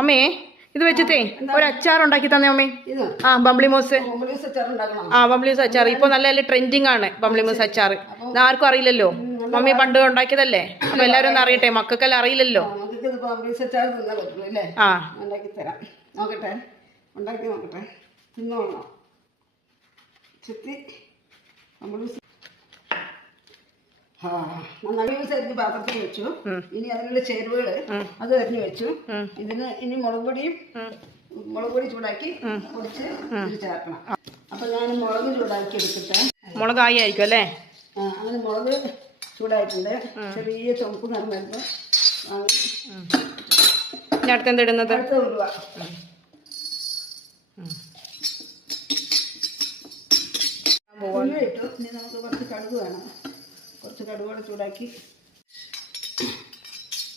അമ്മേ ഇത് വെച്ചിട്ടേ ഒരു അച്ചാർ ഉണ്ടാക്കി തന്നെ അമ്മേ. ആ ബംബ്ലിമോസ്. ആ ബംബ്ലിമോസ് അച്ചാർ ഇപ്പൊ നല്ല ട്രെൻഡിങ് ആണ്. ബംബ്ലിമോസ് അച്ചാർ ആർക്കും അറിയില്ലല്ലോ. മമ്മി പണ്ട് ഉണ്ടാക്കിയതല്ലേ. അപ്പൊ എല്ലാരും ഒന്ന് അറിയട്ടെ, മക്കൾക്കെല്ലാം അറിയില്ലല്ലോ. ആ നോക്കട്ടെ, ഉണ്ടാക്കി നോക്കട്ടെ, തിന്നോളണം. നന്നായി പാത്രത്തിൽ വെച്ചു. ഇനി അതിനുള്ള ചേരുവകൾ അത് അരിഞ്ഞു വെച്ചു. ഇതിന് ഇനി മുളക് പൊടി ചൂടാക്കി പൊടിച്ച് ഇത് ചേർക്കണം. അപ്പൊ ഞാൻ മുളക് ചൂടാക്കി എടുക്കട്ടെ. മുളകായി ആയിരിക്കും അല്ലേ? അങ്ങനെ മുളക് ചൂടായിട്ടുണ്ട്. ചെറിയ ചുവപ്പ് നിറം വരുമ്പോൾ അടുത്ത് എന്തിടുന്നത്? അടുത്ത ഉരുവ. ഇട്ടു. ഇനി നമുക്ക് കുറച്ച് കടുക് വേണം. കുറച്ച് കടുകോടെ ചൂടാക്കി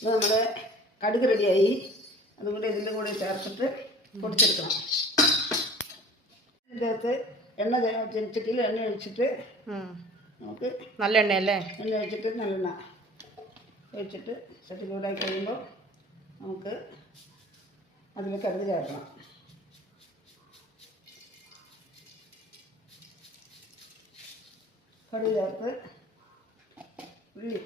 നമ്മുടെ കടുക് റെഡിയായി. അതുകൊണ്ട് ഇതിൻ്റെ കൂടെ ചേർത്തിട്ട് പൊടിച്ചെടുക്കണം. ഇതിൻ്റെ അകത്ത് എണ്ണ ചെടിച്ചട്ടിയിൽ എണ്ണ ഒഴിച്ചിട്ട് നമുക്ക് നല്ല എണ്ണയല്ലേ? എണ്ണ ഒഴിച്ചിട്ട് നല്ലെണ്ണ ഒഴിച്ചിട്ട് ചട്ടി ചൂടാക്കി കഴിയുമ്പോൾ നമുക്ക് അതിൽ കടുക് ചേർക്കണം. കടുക് ചേർത്ത് ഉള്ളി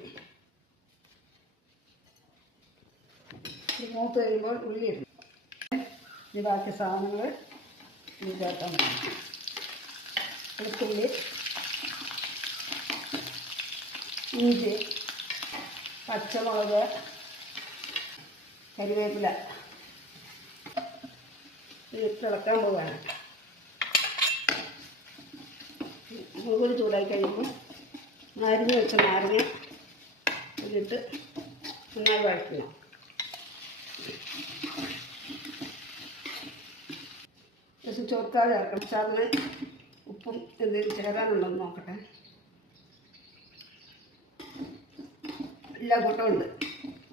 മൂത്ത് കഴിയുമ്പോൾ ഉള്ളി ഇടും. ഈ ബാക്കി സാധനങ്ങൾ ഇത് ചേർക്കാൻ വേണം. വെളുത്തുള്ളി, ഇഞ്ചി, പച്ചമുളക്, കരിവേപ്പില ഇത് ഇളക്കാൻ പോവുകയാണ്. മുകളിൽ ചൂടായി കഴിയുമ്പോൾ അരിഞ്ഞ് വെച്ച നാരങ്ങ ഇതിട്ട് നന്നായി വഴറ്റണം. പക്ഷെ ചോർക്കാതെ ചേർക്കണം. സാറിന് ഉപ്പും എന്തെങ്കിലും ചേരാനുണ്ടെന്ന് നോക്കട്ടെ. എല്ലാ കൂട്ടമുണ്ട്.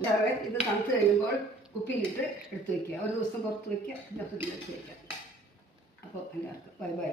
വേറെ ഇത് തണുത്ത് കഴിയുമ്പോൾ കുപ്പിയിലിട്ട് എടുത്ത് വയ്ക്കുക. ഒരു ദിവസം പുറത്ത് വയ്ക്കുക, പിന്നെ ഫ്രിഡ്ജിൽ വെച്ച് വയ്ക്കുക. അപ്പോൾ എല്ലാവർക്കും ബൈ ബൈ.